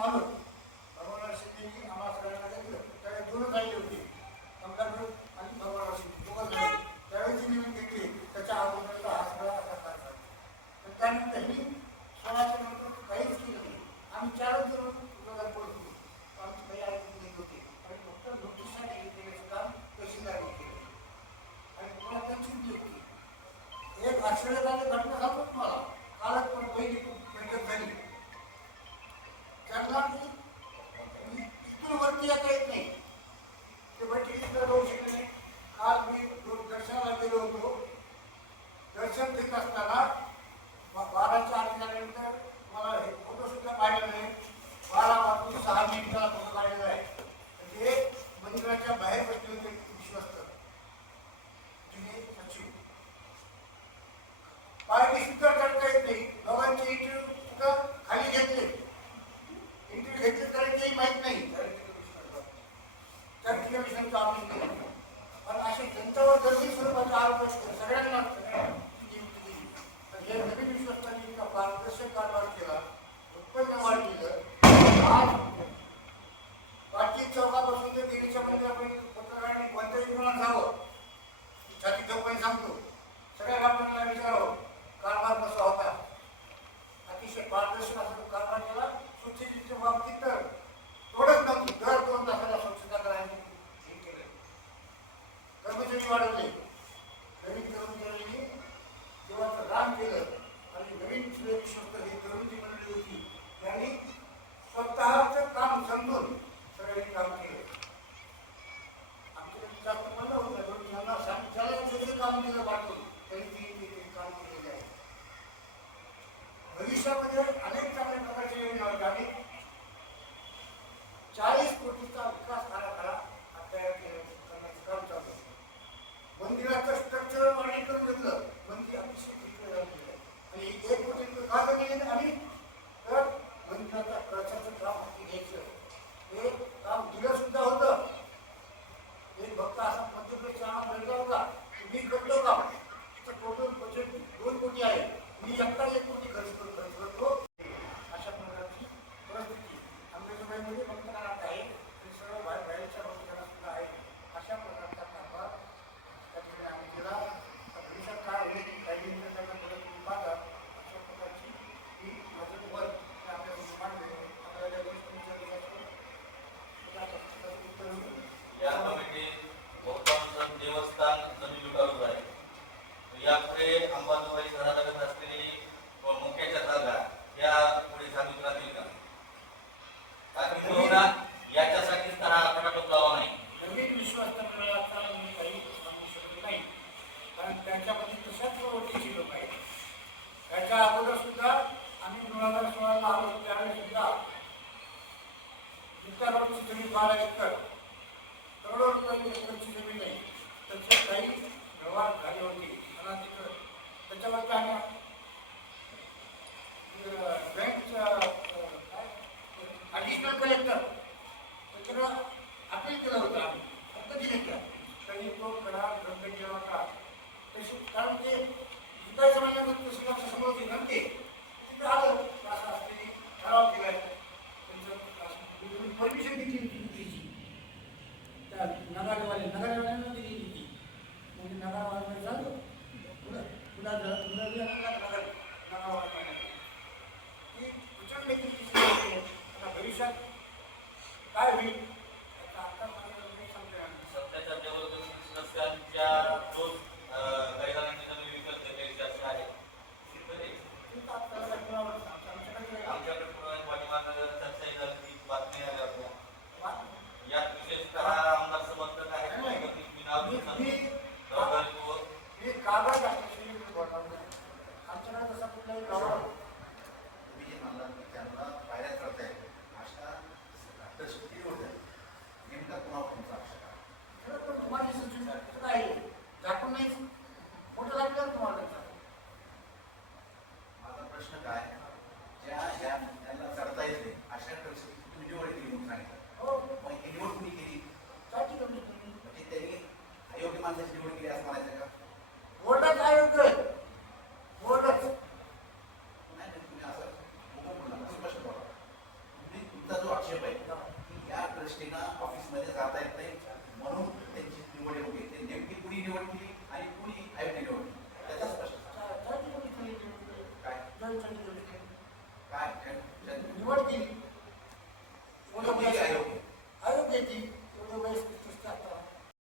आलो भगवान शिंदेनी आम्हाला सगळ्यांना त्यावेळी दोन गाडी होती. कमलापूर आणि भगवान शिंदे. झाले त्यावेळी जी निवडून घेतली त्याच्या अगोदरचा हा सगळा असा तर त्यानंतर ही सोळाच्या काहीच केलं नाही. आम्ही चारच जण विरोधात पोहोचलो आम्ही काही आयोजन दिली होती आणि फक्त नोटीससाठी केल्याचं काम तहसीलदारने केलं. आणि तुम्हाला त्यांची नियुक्ती एक आश्चर्यकारक घटना सांगतो तुम्हाला. कालच पण पहिली वरती येता येत नाही. ते बैठकीतलं जाऊ शकले नाही. काल मी दर्शनाला गेलो होतो. दर्शन घेत असताना बाराच्या आधी झाल्यानंतर मला हे फोटो सुद्धा काढले नाही बारा वाजून सहा मिनिटाला फोटो काढलेला आहे. म्हणजे मंदिराच्या बाहेर बसले होते विश्वस्त. तिने सचिव. पायरी सुद्धा चढता येत नाही. दोघांचे इंटरव्ह्यू सुद्धा खाली घेतले इंटरव्ह्यू घेतले तर तेही माहीत नाही त्या टेलिव्हिजनचं ऑफिस केलं पण असे जनतेवर गर्दी स्वरूपाचा आरोप असतात सगळ्यांना हे नवीन विश्वस्तांनी पारदर्शक कारभार केला उत्पन्न वाढ केलं कर्मचारी वाढवले. नवीन कर्मचाऱ्यांनी देवाचं रान केलं आणि नवीन जे विश्वस्त ही तरुण जी मंडळी होती त्यांनी स्वतःचं काम समजून सगळ्यांनी काम केलं आमच्या जास्त म्हणलं होतं पण त्यांना सांग ज्याला जसं काम दिलं वाटून तरी ती ती- ती काम केलेलं आहे भविष्यामध्ये अनेक चांगल्या प्रकारच्या योजना आहेत आणि चाळीस कोटीचा विकास आराखडा तयार केला करण्याचं काम चालू आहे. मंदिराचं स्ट्रक्चर मॉनिटर घेतलं मंदिर अतिशय ठिकाणी झालेलं आहे आणि एक कोटी रुपये का कमी गेले आणि तर मंदिराचा कळसाचं काम हाती घ्यायचं हे काम दिलं सुद्धा होतं एक भक्त असा मध्यप्रदेशचा आम्हाला मिळला होता मी करतो का त्याचं टोटल बजेट दोन कोटी आहे मी एकटा एक कोटी खर्च करतो खर्च करतो अशा प्रकारची परिस्थिती अंबेजोगाईमध्ये फक्त राहत आहे ते सर्व बाहेर बाहेरच्या भक्तांना सुद्धा आहे अशा प्रकारचा कारभार त्या ठिकाणी आम्ही केला तर भविष्यात काय होईल काही दिवसांनी त्यांना परत तुम्ही पाहता अशा प्रकारची ही माझं वर हे आपल्याला मांडले आपल्याला या गोष्टींच्या विचाराचं उत्तर होईल. या कमिटीत बहुतांश देवस्थान जमिनी लुटारू आहे. यापुढे अंबाजोगाई शहरालगत असलेली मुख्याच्या जागा या पुढे चालू राहतील का? पुन्हा याच्यासाठीच तर हा आकडा टोकावा नाही. नवीन विश्वास मिळाला मी काही सांगू शकत नाही. कारण त्यांच्यामध्ये तशाच ओळखीची लोक आहेत. त्याच्या अगोदर सुद्धा आम्ही दोन हजार सोळाला आलो त्यावेळी सुद्धा विचार रोडची जमीन बारा एकर करोडो रुपये एकरची जमीन आहे त्याचे काही व्यवहार झाले होते आणि तिथं त्याच्यावरती आम्ही बँकच्या ॲडिशनल कलेक्टर त्याच्याकडं अपील केलं होतं. आम्ही फक्त दिले त्या. तो करार रद्द केला होता. तशी कारण ते विकायचं म्हणल्यानंतर तशी समोर ते नव्हते. तिथे आलं. असं असलेली ठराव त्यांचं परमिशन दिली होती त्याची त्या नगारेवाले नगारेवाल्यांना दिली होती म्हणजे नगारवाल्यांना झालं पुढं पुढं झालं पुढं झालं नगर नगारवाल्यांना ती प्रचंड किती आता भविष्यात